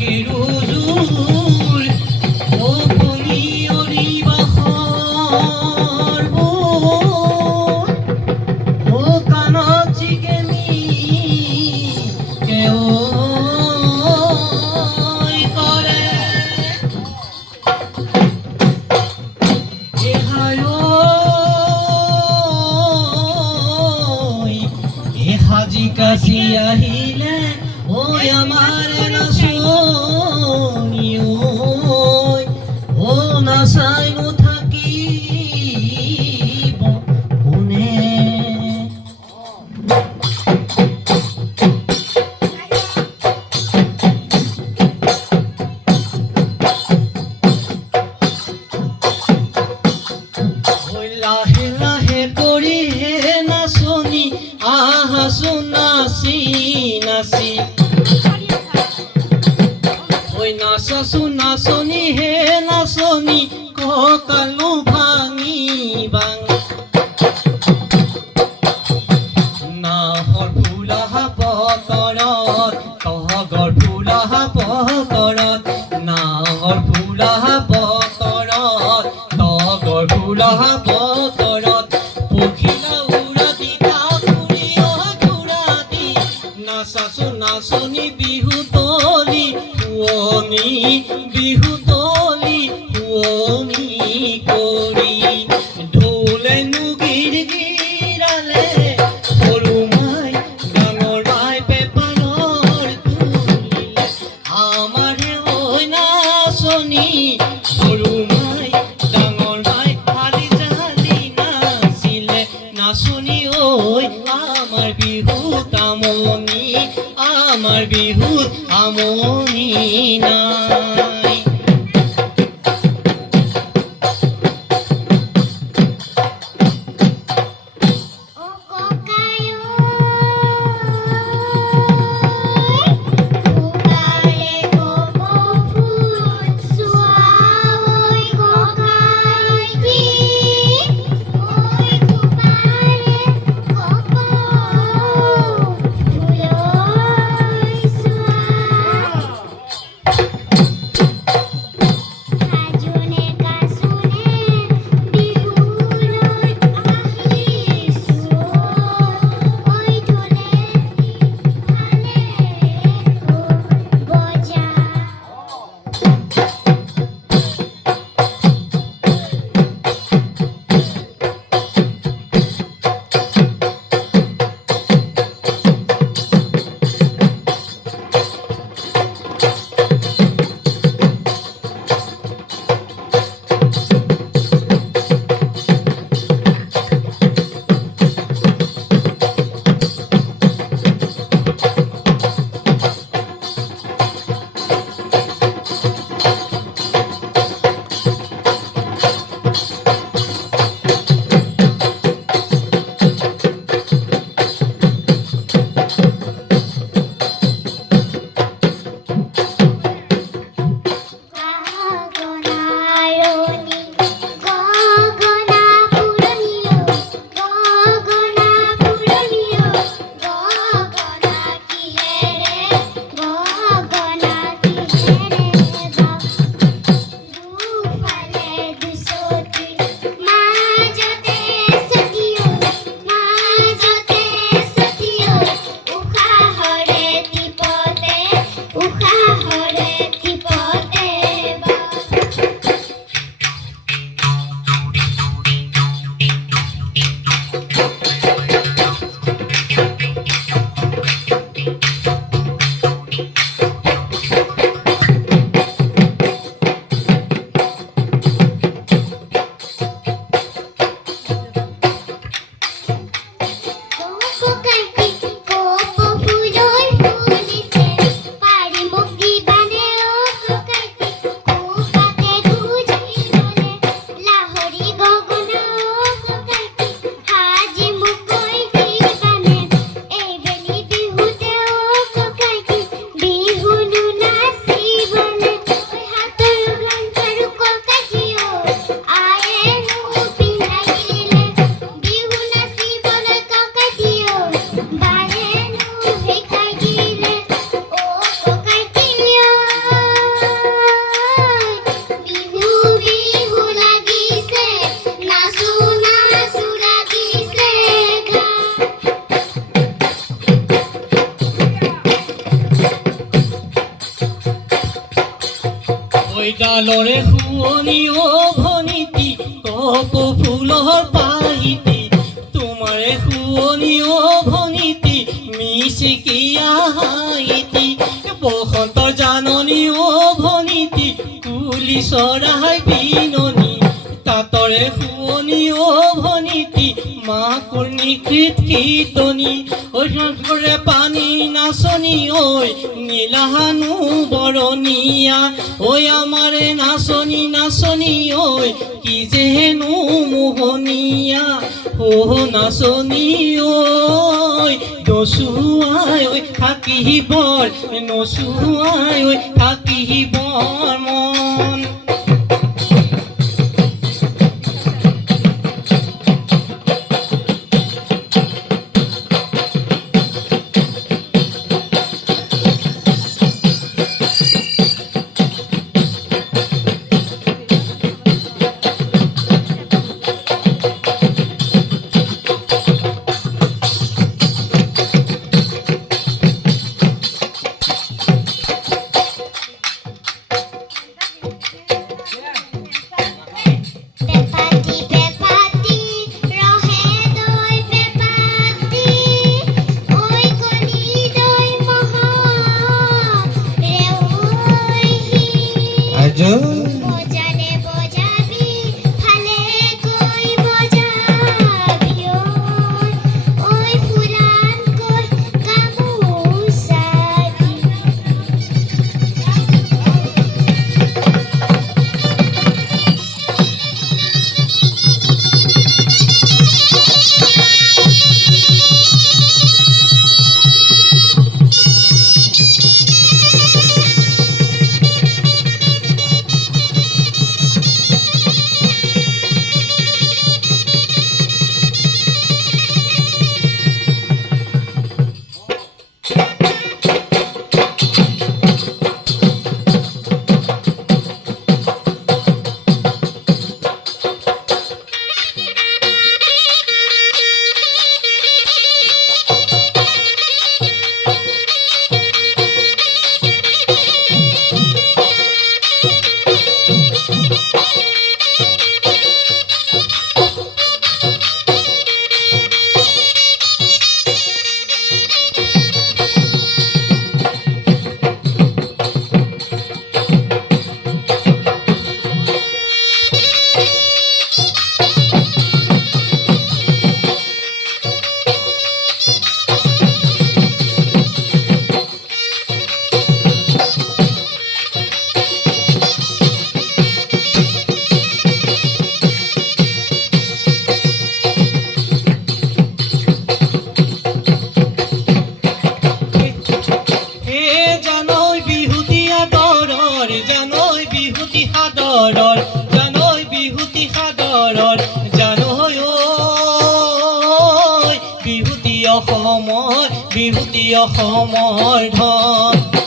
কেৰুজুৰ ও পৰি অৰিবাসৰ ও কাণত চিকেনি কেও কৰে হাজি কাছি আহিলে ঐ আমাৰ নাচনি ও নাচাই নাথাকিব কোনে লাহে লাহে কৰি হে নাচনি আহাচো নাচি নাচি ঐ নাচাচো নাচনি হে নাচনি কঁকালো ভাঙি ভাঙি নাহৰ ফুলাহা পকৰত তহগৰ ফুলাহা পকৰত নাহৰ ফুলাহা পকৰত তহগৰ ফুলাহা পকৰত পখিলা উৰা দিতা ফুৰি ঘূৰা দি নাচাচো নাচনি বিহু তলি শুৱনি বিহু তলি শুৱনি কৰি ঢোলেনো গিৰ গিৰালে সৰু মাই ডাঙৰ মাই পেপাৰৰ তুলিলে আমাৰে ঐ নাচনি সৰু মাই ডাঙৰ মাই হালি জালি নাচিলে নাচনি ঐ আমাৰ বিহুত আমনি আমাৰ বিহুত আমনি নাই ডালৰে শুৱনি ভনিতি কপৌ ফুলৰ পাহিতি তোমাৰে শুৱনি ভনিতি মিচিকিয়া হাঁহিতি বসন্তৰ জাননী ভনিতি কুলি চৰাই বিননি তাতৰে শুৱনি ভনিতি মাকুৰ নিকৃত কীৰ্তনী ঐৰে পানী নাচনী ঐ নীলাহানু বৰণীয়া ঐ আমাৰে নাচনী নাচনী ঐ কি যে হেনো মোহনীয়া ও নাচনী ঐ নচুৱাই ঐ থাকিবৰ নচুৱাই ঐ থাকিবৰ মন বজালে বজাবি ভালে কৈ বজাবি ঐ ফুলান কৈ গামোচাবি জানৈ বিহুতি সাদৰৰ জানৈ ঐ বিহুতি অসমৰ ধন